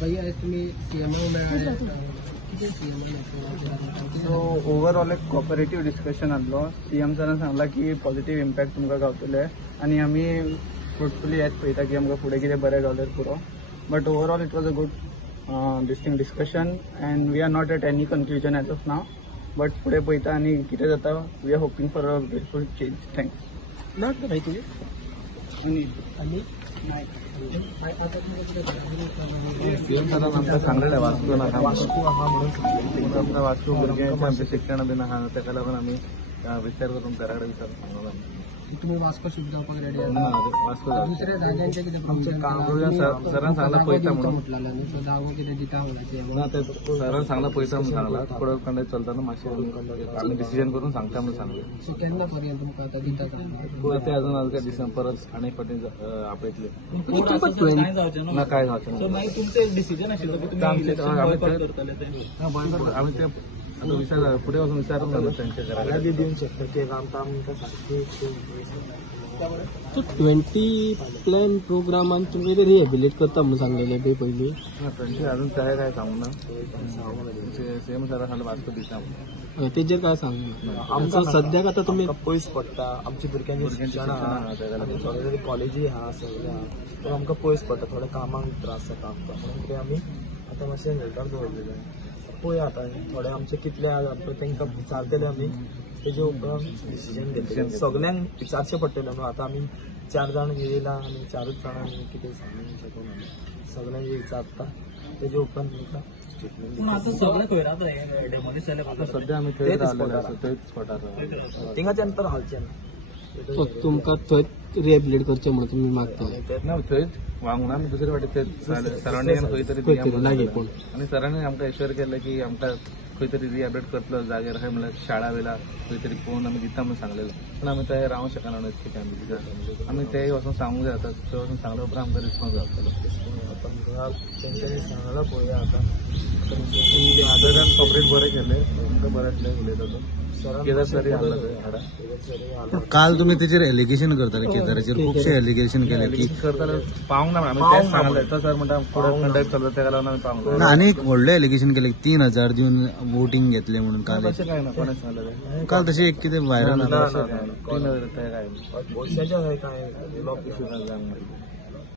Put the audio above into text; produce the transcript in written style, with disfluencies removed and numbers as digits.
भैया तुम्ही सीएमओ मेळ्ळे सो ओवरऑल एक कॉपरेटिव्ह डिस्कशन आसलो. सीएम सरान सांगला की पॉझिटिव्ह इम्पॅक्ट तुमकां गावतले आनी आमी फ्रुटफुली हेच पळयता की आमकां फुडें कितें बरें गावल्यार पुरो. But overall it was a good discussion and we are not at any conclusion as of now. But फुडें पळयता आनी कितें जाता we are hoping for a grateful change. Thanks. नाट भाई तुझे आणि सीएम सरान आमकां सांगलेलें वाचलो नाका म्हणून. वाचलो भुरग्यांचें आमचें शिक्षण बीन आहा ताका लागून आमी विचार करून घरा कडेन विचारून सांगलो. तुम्ही वास्को शिफ्ट जावपाक रेडी वास्को दुसऱ्या जाग्यांचे कितें सरान सांगला पळयता म्हणून म्हटलें न्ही तो जागो कितें दिता म्हणून ते सरान सांगला पळयता म्हणून सांगला. थोडं कंडक्ट चलताना मातशें आमी डिसिजन करून सांगता म्हणून सांगलें. सो केन्ना पर्यंत तुमकां आतां दिता ते अजून काय दिसा परत आनी फावटी आपयतले ना काय जावचें ना. तुमचं डिसिजन आशिल्लें आमी ते आता विचार फुडें वचून विचारून जालो तांच्या घरा दिवंक शकता ते आमकां सारकी. तो 20 प्लॅन प्रोग्रामान तुमकां ते रिहेबिलिट करता म्हणून सांगलेलें पळय पयलीं. तांचे अजून काय काय सांगू ना. सीएम सरान सांगलें वास्को दिता म्हणून. तेजेर काय सांगू आमकां सद्याक आतां तुमी पयस पडटा. आमच्या भुरग्यांची शिक्षण आहा सगळे कॉलेजी आहा सगळे आहा. तर आमकां पयस पडटा. थोडे कामाक त्रास जाता आमकां म्हणून ते आमी आतां मातशें हेल्थार दवरलेलें. पळया आतां थोडे आमचे कितले तांकां विचारतले आमी तेजे उपरांत डिसिजन घेतले. सगल्यांक विचारचें पडटलें न्हू. आतां आमी 4 जाण येयला आनी 4च जाणांनी कितें सांगूंक शकना. सगल्यांक विचारता तेजे उपरांत तुमकां आता सगळं खंय रावता डेमोलिश जाल्यार सध्या आमी थंय रावलेले थंयच स्पॉटार थिंगाच्यान तर हालचें ना. तुमकां थंय रिहेबिलिट करचें म्हणून तुमी मागता ना. थंयच वांगून आमी दुसरे फावटी थंय सरावंडिंगान खंय तरी लागीं पूण आनी सरांनी आमकां एश्योर केलें की आमकां खंय तरी रिहेबिलिट करतलो जाग्यार खंय म्हणल्यार शाळा वेला खंय तरी पळोवन आमी दिता म्हणून सांगलेलें. पूण आमी थंय रावंक शकना न्हू इतके टायम. आमी तेय वचून सांगूंक जाय. आतां थंय वचून सांगल्या उपरांत आमकां रिस्पॉन्स जातलो. तेंच्यांनी सांगला पळोवया आतां. आदारान कॉपरेट बरें केलें. आमकां बरें आसलें उलयता तो. केदार सरी हाडला थंय हाडा. काल तुम्ही त्याचेर एलिगेशन करताले केदाराचेर खुबशे एलिगेशन केले की करताले पावंक ना. आमी तेच सांगलें. तो सर म्हणटा फुडें कंडक्ट चलता ताका लागून आमी पावंक ना. आनी एक व्हडले एलिगेशन केले 3000 दिवन वोटिंग घेतले म्हणून काल तशें काय ना. कोणें सांगलें काल तशें एक कितें व्हायरल ना. 3000 काय वर्षाच्या काय ब्लॉक इश्यू जावंक